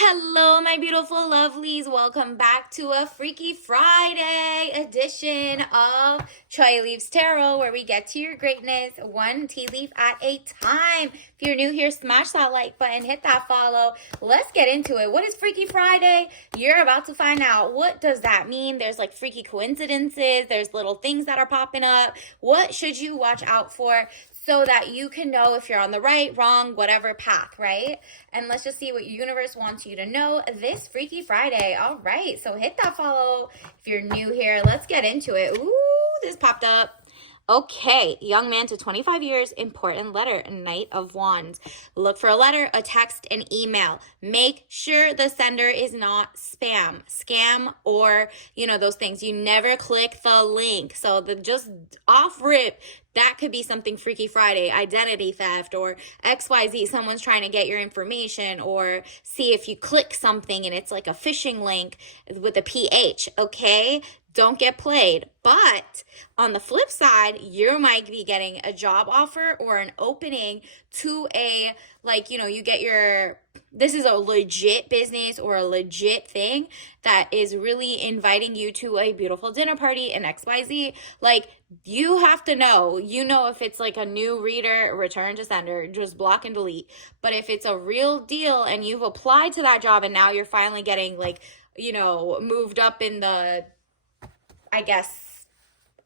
Hello, my beautiful lovelies. Welcome back to a Freaky Friday edition of Choi Leaves Tarot, where we get to your greatness one tea leaf at a time. If you're new here, smash that like button, hit that follow. Let's get into it. What is Freaky Friday? You're about to find out. What does that mean? There's like freaky coincidences. There's little things that are popping up. What should you watch out for so that you can know if you're on the right, wrong, whatever path, right? And let's just see what universe wants you to know this Freaky Friday. All right, so hit that follow if you're new here. Let's get into it. Ooh, this popped up. Okay, young man to 25 years, important letter, Knight of Wands. Look for a letter, a text, an email. Make sure the sender is not spam, scam, or, those things. You never click the link. So just off rip, that could be something Freaky Friday, identity theft, or XYZ. Someone's trying to get your information, or see if you click something and it's like a phishing link with a PH, okay? Don't get played. But on the flip side, you might be getting a job offer or an opening to you get this is a legit business or a legit thing that is really inviting you to a beautiful dinner party and XYZ. You have to know, if it's like a new reader, return to sender, just block and delete. But if it's a real deal and you've applied to that job and now you're finally getting moved up in the,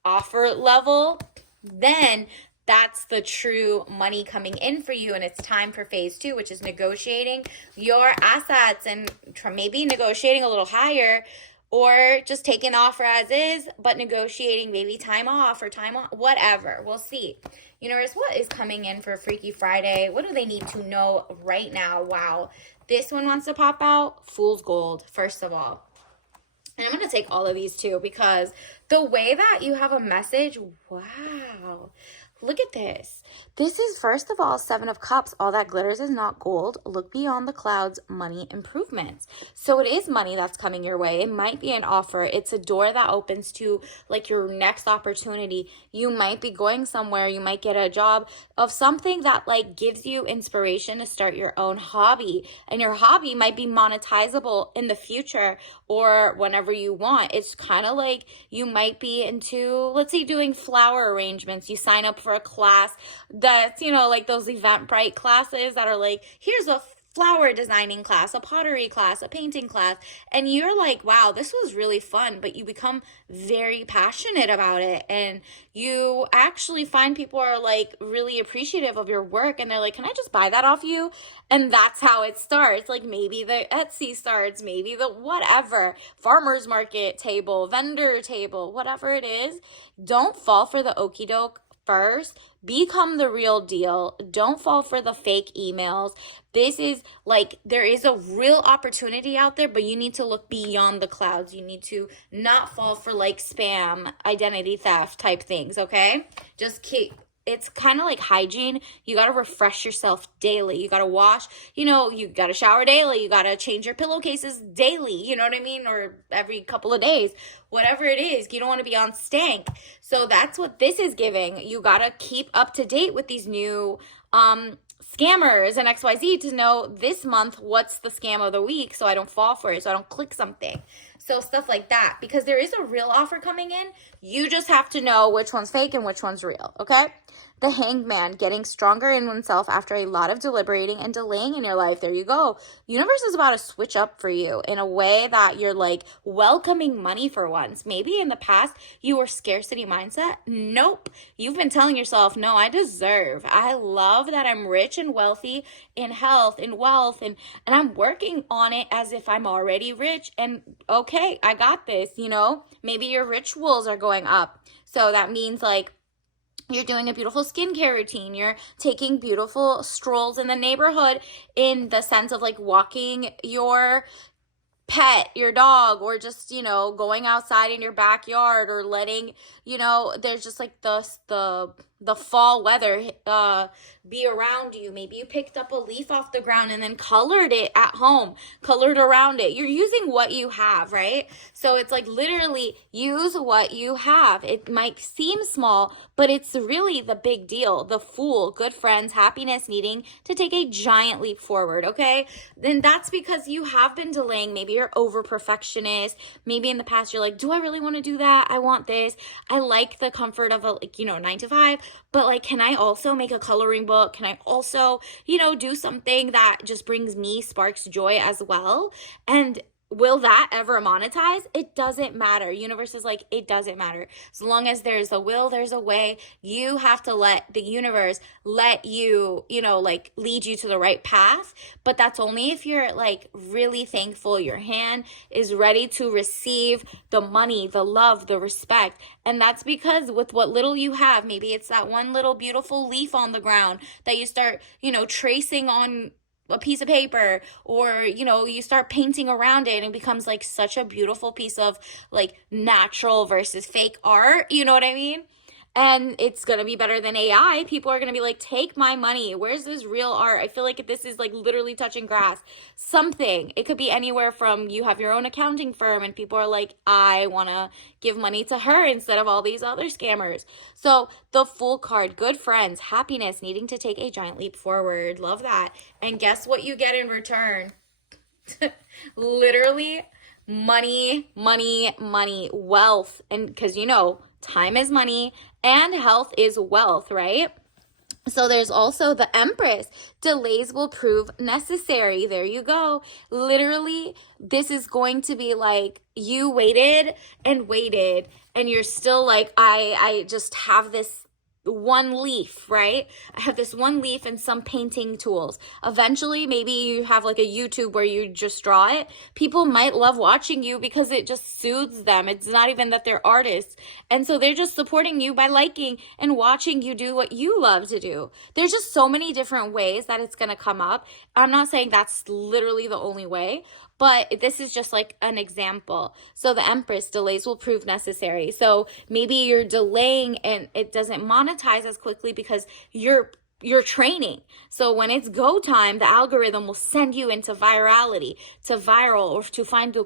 offer level, then that's the true money coming in for you. And it's time for phase 2, which is negotiating your assets and maybe negotiating a little higher, or just taking the offer as is, but negotiating maybe time off or time on, whatever. We'll see. Universe, what is coming in for Freaky Friday? What do they need to know right now? Wow. This one wants to pop out. Fool's Gold, first of all. And I'm going to take all of these too, because the way that you have a message, wow. Look at this. This is, first of all, 7 of Cups. All that glitters is not gold. Look beyond the clouds, money improvements. So it is money that's coming your way. It might be an offer. It's a door that opens to your next opportunity. You might be going somewhere. You might get a job of something that gives you inspiration to start your own hobby. And your hobby might be monetizable in the future or whenever you want. It's kind of like you might be into, let's say, doing flower arrangements. You sign up for a class that's, those Eventbrite classes that are here's a flower designing class, a pottery class, a painting class, and you're like, wow, this was really fun, but you become very passionate about it, and you actually find people are really appreciative of your work, and they're like, can I just buy that off you? And that's how it starts. Maybe the Etsy starts, maybe the whatever, farmer's market table, vendor table, whatever it is. Don't fall for the okie doke first. Become the real deal. Don't fall for the fake emails. This is there is a real opportunity out there, but you need to look beyond the clouds. You need to not fall for spam, identity theft type things, okay? Just keep. It's kind of like hygiene. You got to refresh yourself daily. You got to wash, you got to shower daily. You got to change your pillowcases daily, you know what I mean? Or every couple of days, whatever it is. You don't want to be on stank. So that's what this is giving. You got to keep up to date with these new scammers and XYZ to know this month what's the scam of the week, so I don't fall for it, so I don't click something. So stuff like that, because there is a real offer coming in. You just have to know which one's fake and which one's real, okay? The Hanged Man, getting stronger in oneself after a lot of deliberating and delaying in your life. There you go. Universe is about to switch up for you in a way that you're welcoming money for once. Maybe in the past you were scarcity mindset. Nope. You've been telling yourself, no, I deserve. I love that I'm rich and wealthy in health and wealth, and I'm working on it as if I'm already rich, and okay, I got this, Maybe your rituals are going up. So that means you're doing a beautiful skincare routine. You're taking beautiful strolls in the neighborhood in the sense of walking your pet, your dog, or just, going outside in your backyard, or letting, there's just the the fall weather be around you. Maybe you picked up a leaf off the ground and then colored it at home, colored around it. You're using what you have, right? So it's like literally use what you have. It might seem small, but it's really the big deal. The Fool, good friends, happiness needing to take a giant leap forward, okay? Then that's because you have been delaying. Maybe you're over perfectionist. Maybe in the past you're like, do I really want to do that? I want this. I like the comfort of a, like, 9 to 5, but like, can I also make a coloring book? Can I also, do something that just brings me sparks joy as well? And will that ever monetize? It doesn't matter. Universe is like, it doesn't matter. As long as there's a will, there's a way. You have to let the universe let you, like lead you to the right path. But that's only if you're like really thankful. Your hand is ready to receive the money, the love, the respect. And that's because with what little you have, maybe it's that one little beautiful leaf on the ground that you start, tracing on a piece of paper, or you start painting around it and it becomes like such a beautiful piece of like natural versus fake art, you know what I mean? And it's going to be better than AI. People are going to be like, take my money. Where's this real art? I feel like this is like literally touching grass. Something. It could be anywhere from you have your own accounting firm and people are like, I want to give money to her instead of all these other scammers. So the Fool card, good friends, happiness, needing to take a giant leap forward. Love that. And guess what you get in return? Literally money, money, money, wealth. And because time is money and health is wealth, right? So there's also the Empress. Delays will prove necessary. There you go. Literally, this is going to be like you waited and waited and you're still like, I just have this one leaf, right? I have this one leaf and some painting tools. Eventually, maybe you have like a YouTube where you just draw it. People might love watching you because it just soothes them. It's not even that they're artists. And so they're just supporting you by liking and watching you do what you love to do. There's just so many different ways that it's going to come up. I'm not saying that's literally the only way, but this is just like an example. So the Empress, delays will prove necessary. So maybe you're delaying and it doesn't monetize as quickly because you're training. So when it's go time, the algorithm will send you into virality, to viral, or to find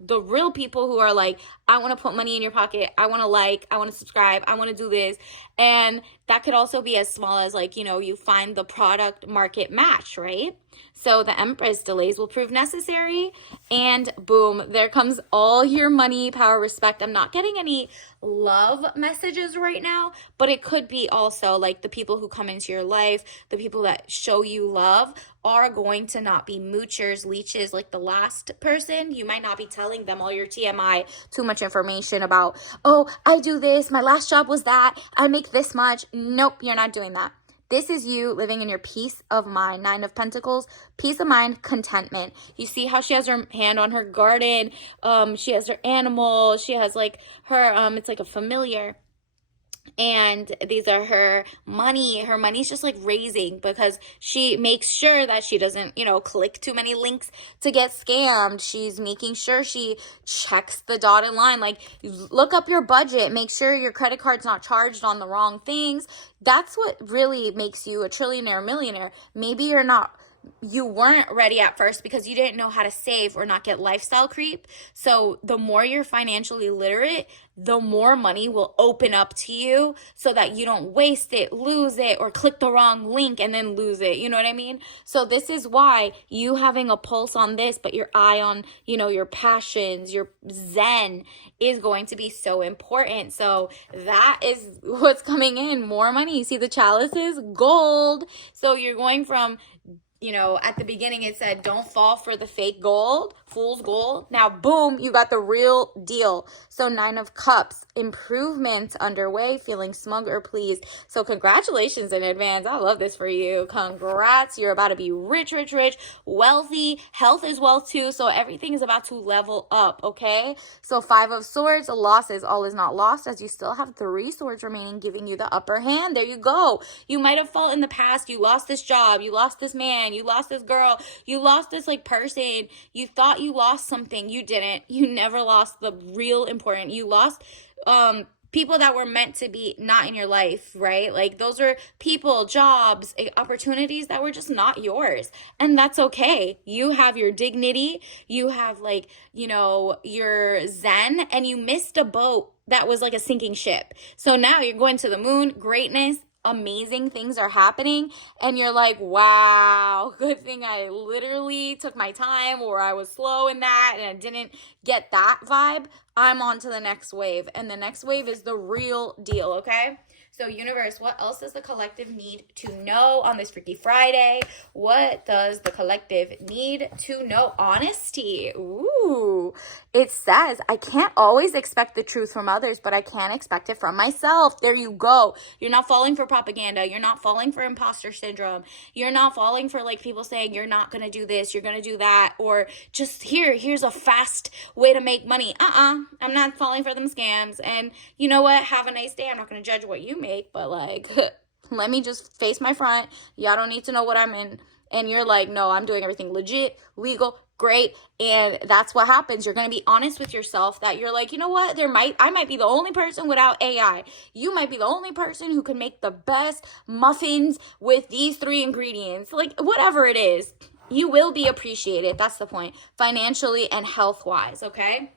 the real people who are like, I want to put money in your pocket. I want to like, I want to subscribe. I want to do this. And that could also be as small as like, you find the product market match, right? So the Empress, delays will prove necessary. And boom, there comes all your money, power, respect. I'm not getting any love messages right now, but it could be also like the people who come into your life, the people that show you love are going to not be moochers, leeches like the last person. You might not be telling them all your TMI, too much information about, oh, I do this, my last job was that, I make this much. Nope, you're not doing that. This is you living in your peace of mind. 9 of Pentacles, peace of mind, contentment. You see how she has her hand on her garden. She has her animal. She has like her, it's like a familiar. And these are her money. Her money's just like raising because she makes sure that she doesn't, click too many links to get scammed. She's making sure she checks the dotted line. Like, look up your budget. Make sure your credit card's not charged on the wrong things. That's what really makes you a trillionaire, millionaire. Maybe you weren't ready at first because you didn't know how to save or not get lifestyle creep. So the more you're financially literate, the more money will open up to you so that you don't waste it, lose it, or click the wrong link and then lose it. You know what I mean? So this is why you having a pulse on this, but your eye on, your passions, your zen is going to be so important. So that is what's coming in. More money. You see the chalices? Gold. So you're going from, at the beginning it said, don't fall for the fake gold, fool's gold. Now, boom, you got the real deal. So 9 of Cups, improvements underway, feeling smug or pleased. So congratulations in advance. I love this for you. Congrats. You're about to be rich, rich, rich, wealthy. Health is wealth too. So everything is about to level up, okay? So 5 of Swords, losses. All is not lost as you still have 3 swords remaining, giving you the upper hand. There you go. You might have fought in the past. You lost this job. You lost this man. You lost this girl. You lost this person. You thought you lost something. You didn't. You never lost the real important. You lost people that were meant to be not in your life, right? Like those are people, jobs, opportunities that were just not yours. And that's okay. You have your dignity, you have like, you know, your zen, and you missed a boat that was like a sinking ship. So now you're going to the moon, greatness, amazing things are happening, and you're like, wow, good thing I literally took my time, or I was slow in that and I didn't get that vibe. I'm on to the next wave, and the next wave is the real deal, okay? So universe, what else does the collective need to know on this Freaky Friday? What does the collective need to know? Honesty. Ooh, it says, I can't always expect the truth from others, but I can expect it from myself. There you go. You're not falling for propaganda. You're not falling for imposter syndrome. You're not falling for like people saying you're not going to do this, you're going to do that, or just here's a fast way to make money. I'm not falling for them scams. And you know what? Have a nice day. I'm not going to judge what you make, but like, let me just face my front. Y'all don't need to know what I'm in. And you're like, no, I'm doing everything legit, legal, great. And that's what happens. You're going to be honest with yourself that you're like, you know what? I might be the only person without AI. You might be the only person who can make the best muffins with these 3 ingredients. Like whatever it is, you will be appreciated. That's the point. Financially and health-wise, okay?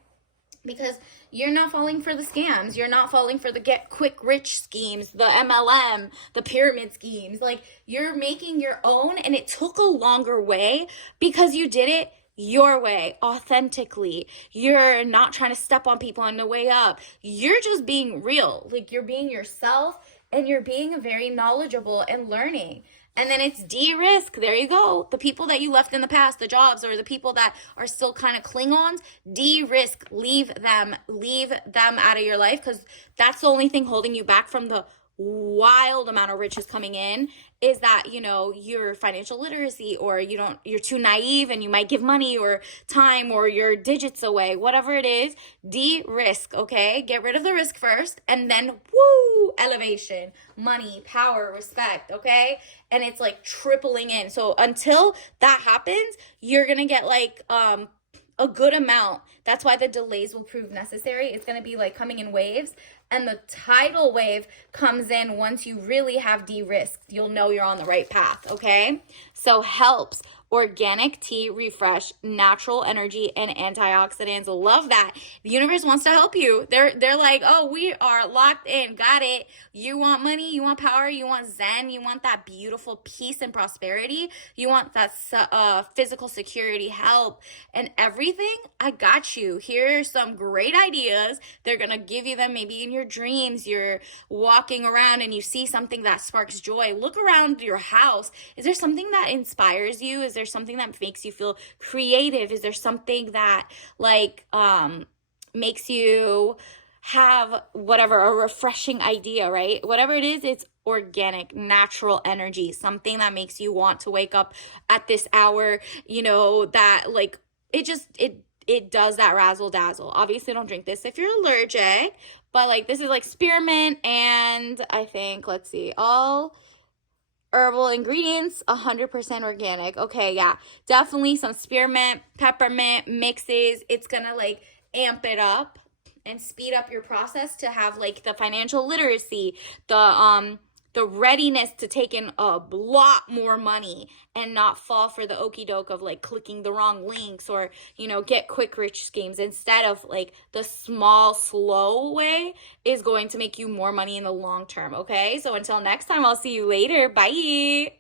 Because you're not falling for the scams. You're not falling for the get quick rich schemes, the MLM, the pyramid schemes. Like you're making your own, and it took a longer way because you did it your way, authentically. You're not trying to step on people on the way up. You're just being real. Like you're being yourself, and you're being very knowledgeable and learning. And then it's de-risk. There you go. The people that you left in the past, the jobs, or the people that are still kind of Klingons, de-risk. Leave them out of your life, because that's the only thing holding you back from the wild amount of riches coming in, is that, you know, your financial literacy, or you're too naive and you might give money or time or your digits away, whatever it is. De-risk, okay? Get rid of the risk first, and then woo, elevation, money, power, respect, okay? And it's like tripling in. So until that happens, you're gonna get like a good amount. That's why the delays will prove necessary. It's going to be like coming in waves, and the tidal wave comes in once you really have de-risked. You'll know you're on the right path, okay? So helps. Organic tea, refresh, natural energy, and antioxidants. Love that. The universe wants to help you. They're like, oh, we are locked in. Got it. You want money, you want power, you want zen, you want that beautiful peace and prosperity, you want that physical security, help, and everything. I got you. Here are some great ideas. They're going to give you them maybe in your dreams. You're walking around and you see something that sparks joy. Look around your house. Is there something that inspires you? Is there something that makes you feel creative? Is there something that like makes you have whatever, a refreshing idea, right? Whatever it is, it's organic, natural energy, something that makes you want to wake up at this hour, you know, that like it does that razzle dazzle. Obviously don't drink this if you're allergic, but like this is like spearmint, and I think, let's see, all herbal ingredients, 100% organic. Okay, yeah, definitely some spearmint, peppermint mixes. It's gonna like amp it up and speed up your process to have like the financial literacy, the readiness to take in a lot more money and not fall for the okie doke of like clicking the wrong links, or, you know, get quick rich schemes. Instead of like the small, slow way is going to make you more money in the long term. Okay, so until next time, I'll see you later. Bye.